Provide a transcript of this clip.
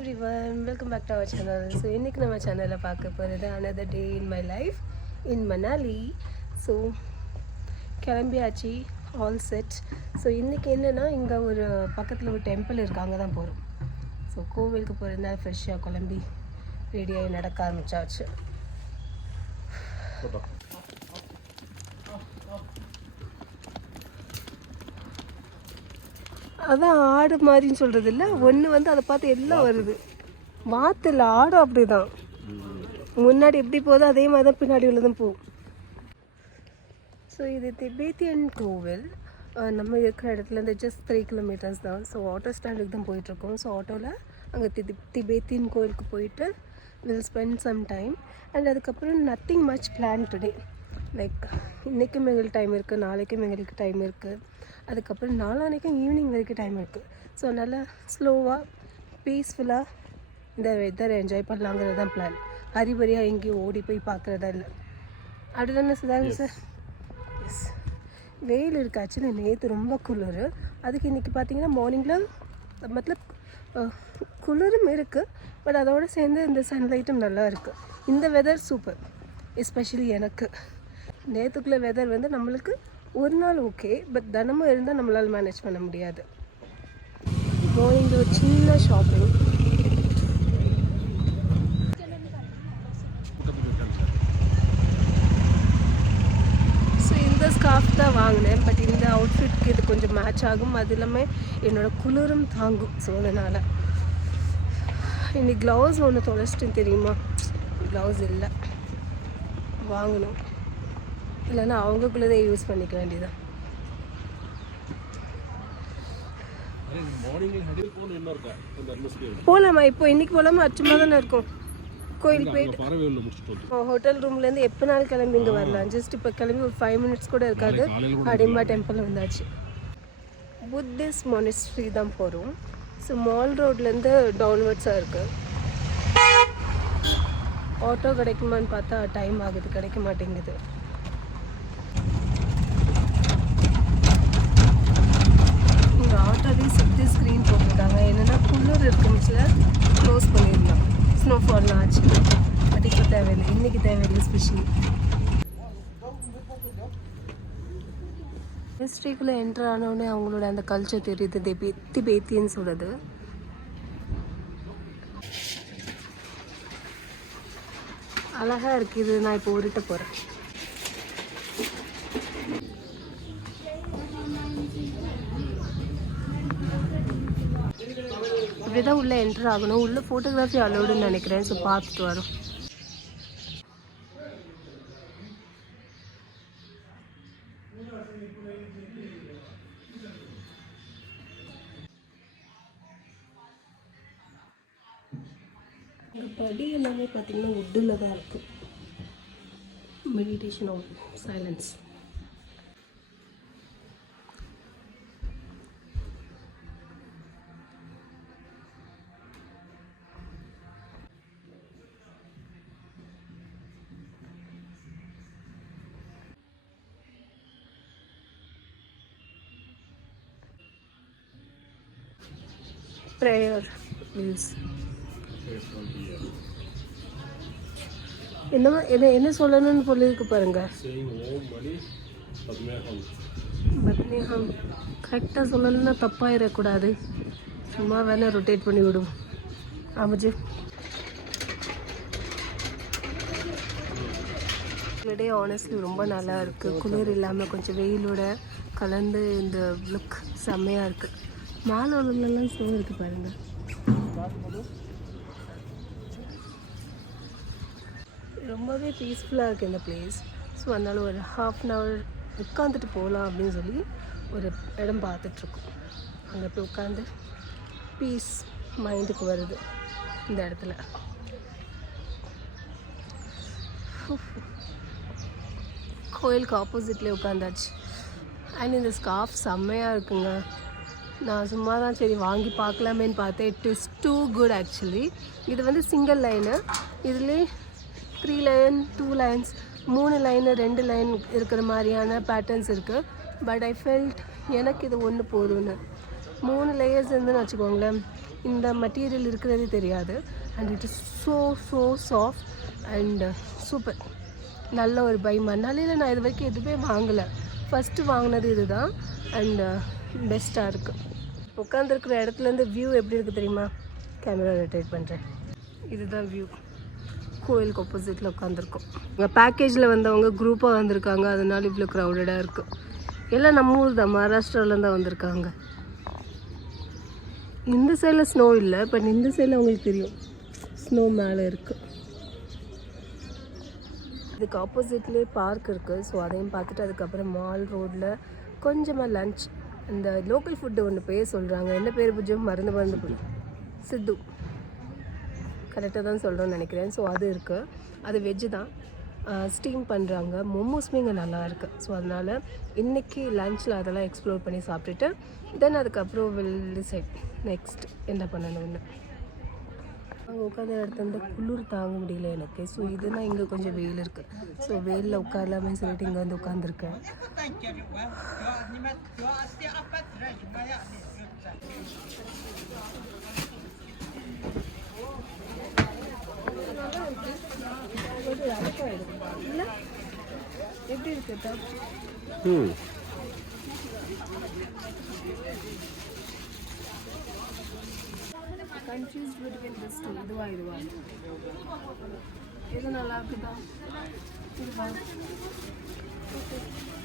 Everyone welcome back to our channel so இன்றைக்கி நம்ம சேனலில் பார்க்க போகிறது another day in my life in Manali so கிளம்பியாச்சு ஆல் செட் ஸோ இன்றைக்கி என்னென்னா இங்கே ஒரு பக்கத்தில் ஒரு டெம்பிள் இருக்குது அங்கே தான் போகிறோம் ஸோ கோவிலுக்கு போகிறதுனால ஃப்ரெஷ்ஷாக குழம்பி ரெடியாகி நடக்க ஆரம்பித்தாச்சு அதான் ஆடு மாதிரின்னு சொல்கிறது இல்லை ஒன்று வந்து அதை பார்த்து எல்லாம் வருது. வாத்தில் ஆடும் அப்படி தான் முன்னாடி எப்படி போதோ அதே மாதிரி தான் பின்னாடி உள்ளதும் போகும். ஸோ இது திபேத்தியன் கோவில். நம்ம இருக்கிற இடத்துல இருந்து ஜஸ்ட் த்ரீ கிலோமீட்டர்ஸ் தான். ஸோ ஆட்டோ ஸ்டாண்டுக்கு தான் போயிட்டுருக்கோம். ஸோ ஆட்டோவில் அங்கே தி திபேத்தியன் கோவிலுக்கு போயிட்டு will spend some time and அதுக்கப்புறம் nothing much plan today like இன்றைக்கும் எங்களுக்கு டைம் இருக்குது நாளைக்கும் எங்களுக்கு டைம் இருக்குது அதுக்கப்புறம் நாளானைக்கும் ஈவினிங் வரைக்கும் டைம் இருக்குது ஸோ நல்லா ஸ்லோவாக பீஸ்ஃபுல்லாக இந்த வெதரை என்ஜாய் பண்ணலாங்கிறது தான் பிளான் ஹரிபரியாக எங்கேயும் ஓடி போய் பார்க்குறதா இல்லை. அப்படி தானே சுதாகர் சார் எஸ் வெயில் இருக்குது ஆக்சுவலி நேற்று ரொம்ப குளிர். அதுக்கு இன்றைக்கி பார்த்தீங்கன்னா மார்னிங்கில் மத்தலப் குளிரும் இருக்குது பட் அதோடு சேர்ந்து இந்த சன்லைட்டும் நல்லா இருக்குது இந்த வெதர் சூப்பர் எஸ்பெஷலி எனக்கு. நேற்றுக்குள்ள வெதர் வந்து நம்மளுக்கு ஒரு நாள் ஓகே பட் தினமும் இருந்தால் நம்மளால் மேனேஜ் பண்ண முடியாது. மார்னிங்கில் ஒரு சின்ன ஷாப்பிங் ஸோ இந்த ஸ்கார்ஃப் தான் வாங்கினேன் பட் இந்த அவுட்ஃபிட்க்கு இது கொஞ்சம் மேட்ச் ஆகும். அது இல்லாமல் என்னோடய குளிரும் தாங்கும் ஸோ அதனால். இன்னைக்கு க்ளவுஸ் ஒன்று தொலைச்சிட்டு தெரியுமா? க்ளவுஸ் இல்லை. வாங்கணும். இல்லைன்னா அவங்களுக்குள்ளதே யூஸ் பண்ணிக்க வேண்டியதான் போகலாமா இப்போ இன்னைக்கு போகலாமா அச்சுமா தானே இருக்கும் கோயிலுக்கு போயிட்டு ஹோட்டல் ரூம்லேருந்து எப்போ நாள் கிளம்பி இங்கே வரலாம்? ஜஸ்ட் இப்போ கிளம்பி ஒரு ஃபைவ் மினிட்ஸ் கூட இருக்காது. அடிமா டெம்பிள் வந்தாச்சு. புத்திஸ்ட் மொனிஸ்ட்ரி தான் போகிறோம் ஸோ மால் ரோட்லேருந்து டவுன்வர்ட்ஸாக இருக்குது ஆட்டோ கிடைக்குமான்னு பார்த்தா டைம் ஆகுது கிடைக்க மாட்டேங்குது. ஒரு ஆட்டோவே சுற்றி ஸ்க்ரீன் போட்டிருக்காங்க. என்னென்னா குளிர் இருக்குச்சுல க்ளோஸ் பண்ணிடலாம். ஸ்னோஃபால்லாம் ஆச்சு. பட் இப்போ தேவையில்லை. இன்றைக்கி தேவையில்லை ஸ்பெஷலி ஹிஸ்ட்ரிக்குள்ளே என்டர் ஆனவுடனே அவங்களோட அந்த கல்ச்சர் தெரியுது. திபே பேத்தின்னு சொல்கிறது அழகாக இருக்குது இது நான் இப்போ உருட்ட போகிறேன் இப்படிதான் உள்ள என்டர் ஆகணும். உள்ள ஃபோட்டோகிராஃபி அலோடுன்னு நினைக்கிறேன். ஸோ பார்த்துட்டு வரோம். படி எல்லாமே பார்த்தீங்கன்னா உட்டில் தான் இருக்கு. Meditation of silence prayer meals என்ன என்ன என்ன சொல்லணும்னு சொல்லியிருக்கு பாருங்க. பத்மேகம். கரெக்டாக சொல்லணும்னா தப்பாயிடக்கூடாது. சும்மா வேணா ரொட்டேட் பண்ணி விடும். ஆமாஜி டே ஆனஸ்ட்லி ரொம்ப நல்லா இருக்குது குளிர் இல்லாமல் கொஞ்சம் வெயிலோட கலந்து இந்த லுக் செம்மையாக இருக்குது மேலே உள்ளலாம் ஸ்னோ இருக்குது பாருங்கள் ரொம்பவே பீஸ்ஃபுல்லாக இருக்குது இந்த பிளேஸ் ஸோ அதனால ஒரு ஹாஃப் அன் ஹவர் உட்காந்துட்டு போகலாம் அப்படின்னு சொல்லி ஒரு இடம் பார்த்துட்ருக்கோம். அங்கே போய் உட்காந்து பீஸ் மைண்டுக்கு வருது இந்த இடத்துல. கோயிலுக்கு ஆப்போசிட்லேயே உட்காந்தாச்சு அண்ட் இந்த ஸ்கார்ஃப் செம்மையாக இருக்குங்க. நான் சும்மா தான் சரி வாங்கி பார்க்கலாமேன்னு பார்த்தேன். It is too good actually இது வந்து சிங்கிள் லைனு இதுலேயே த்ரீ லைன் டூ லைன்ஸ் மூணு லைனு ரெண்டு லைன் இருக்கிற மாதிரியான பேட்டர்ன்ஸ் இருக்குது பட் ஐ ஃபெல்ட் எனக்கு இது ஒன்று போதும்னு. மூணு லேயர்ஸ் இருந்துன்னு வச்சுக்கோங்களேன். இந்த மெட்டீரியல் இருக்கிறதே தெரியாது. And it is so so soft and super நல்ல ஒரு பை மண்ணாலையில் நான் இது வரைக்கும் எதுவுமே வாங்கலை. ஃபஸ்ட்டு வாங்கினது இதுதான். அண்டு பெஸ்ட்டாக இருக்குது உட்காந்துருக்குற இடத்துலேருந்து வியூ எப்படி இருக்குது தெரியுமா? கேமரா ரொட்டேட் பண்ணுறேன் இதுதான் வியூ கோயிலுக்கு ஆப்போசிட்டில் உட்காந்துருக்கோம் இங்கே பேக்கேஜில் வந்தவங்க குரூப்பாக வந்திருக்காங்க. அதனால இவ்வளோ க்ரௌடடாக இருக்குது எல்லாம் நம்ம ஊர் தான். மகாராஷ்டிராவிலேருந்து தான் வந்திருக்காங்க. இந்த சைடில் ஸ்னோ இல்லை. பட் இந்த சைடில் அவங்களுக்கு தெரியும். ஸ்னோ மேலே இருக்குது இதுக்கு ஆப்போசிட்லேயே பார்க் இருக்குது ஸோ அதையும் பார்த்துட்டு அதுக்கப்புறம் மால் ரோட்டில் கொஞ்சமாக லஞ்ச் இந்த லோக்கல் ஃபுட்டு ஒன்று பேர் சொல்கிறாங்க என்ன பேர் புஜம் மறந்து மறந்து போய் சித்து. கரெக்டாக தான் சொல்கிறோன்னு நினைக்கிறேன். ஸோ அது இருக்குது அது வெஜ்ஜு தான். ஸ்டீம் பண்ணுறாங்க மோமோஸுமே இங்கே நல்லா இருக்குது ஸோ அதனால் இன்றைக்கி லஞ்சில் அதெல்லாம் எக்ஸ்ப்ளோர் பண்ணி சாப்பிட்டுட்டு தென் அதுக்கப்புறம் வில் டிசைட் நெக்ஸ்ட் என்ன பண்ணணும்னு அங்கே உட்காந்த இடத்துல இருந்து குளிர் தாங்க முடியல எனக்கு. ஸோ இதுனா இங்கே கொஞ்சம் வெயில் இருக்குது ஸோ வெயிலில் உட்காரலாமே சொல்லிட்டு இங்கே வந்து உட்காந்துருக்கேன் எப்படி இருக்குதா ம் கன்ஃபியூஸ் பிட்வீன் திஸ் டூ இதுவா இதுவா எது நல்லா இருக்குதா இதுவா Okay.